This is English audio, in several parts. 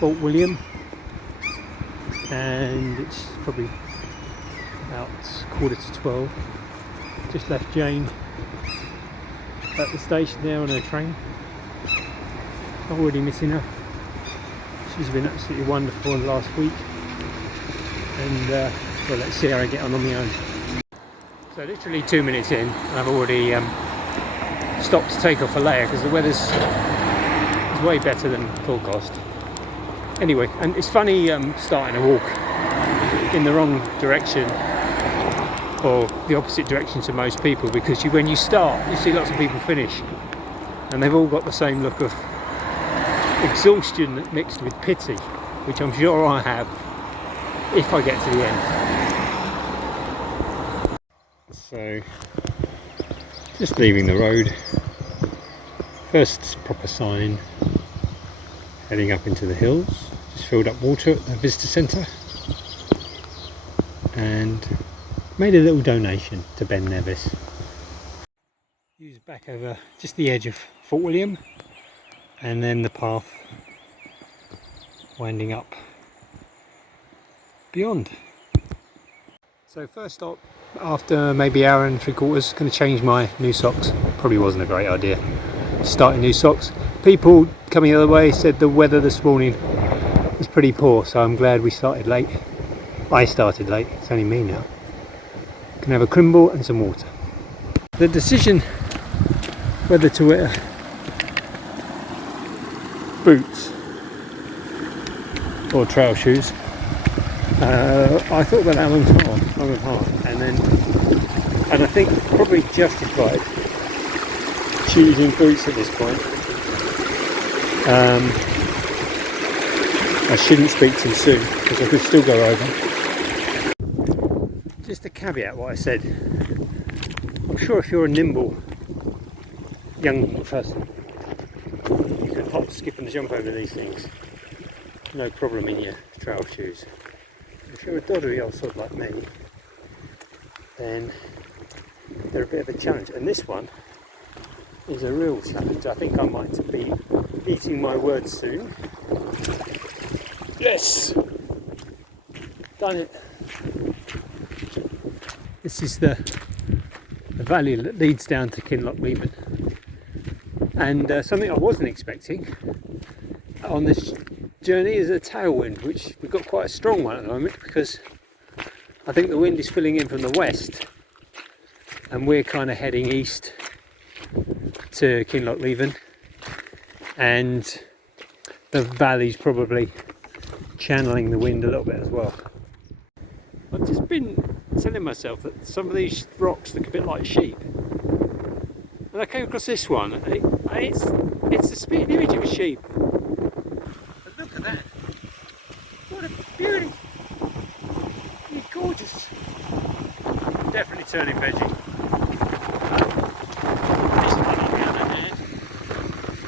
Fort William, and it's probably about 11:45. Just left Jane at the station there on her train. Already missing her. She's been absolutely wonderful in the last week, and well, let's see how I get on my own. So literally 2 minutes in, I've already stopped to take off a layer because the weather's is way better than forecast. Anyway, and it's funny starting a walk in the wrong direction or the opposite direction to most people, because when you start, you see lots of people finish, and they've all got the same look of exhaustion mixed with pity, which I'm sure I have if I get to the end. So, just leaving the road, first proper sign, heading up into the hills. Just filled up water at the visitor centre and made a little donation to Ben Nevis. Used back over just the edge of Fort William, and then the path winding up beyond. So first stop, after maybe an hour and 3/4, going to change my new socks. Probably wasn't a great idea starting new socks. People coming the other way said the weather this morning was pretty poor, so I'm glad we started late. I started late, it's only me now. Can have a crimble and some water. The decision whether to wear boots or trail shoes, I thought about that long and hard, and I think probably justified choosing boots at this point. I shouldn't speak too soon because I could still go over. Just to caveat what I said, I'm sure if you're a nimble young person, you can hop, skip and jump over these things, no problem in your trail shoes. If you're a doddery old sod like me, then they're a bit of a challenge, and this one is a real challenge. I think I might be eating my words soon. Yes! Done it! This is the valley that leads down to Kinlochleven, and something I wasn't expecting on this journey is a tailwind, which we've got quite a strong one at the moment, because I think the wind is filling in from the west and we're kind of heading east to Kinlochleven, and the valley's probably channeling the wind a little bit as well. I've just been telling myself that some of these rocks look a bit like sheep, and I came across this one, and it's the spitting image of a sheep. But look at that! What a beauty! It's gorgeous. Definitely turning veggie. This one, on the other hand,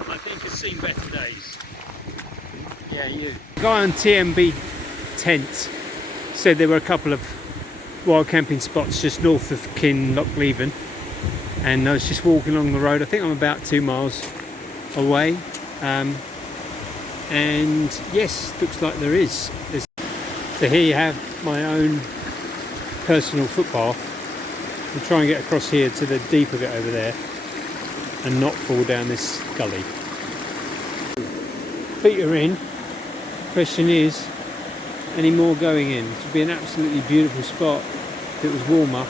I think has seen better days. Yeah, you. The guy on TMB Tent said there were a couple of wild camping spots just north of Kinlochleven, and I was just walking along the road. I think I'm about 2 miles away, and yes, looks like there is. So here you have my own personal footpath. I'll try and get across here to the deeper bit over there and not fall down this gully. Feet are in. Question is, any more going in? This would be an absolutely beautiful spot if it was warmer.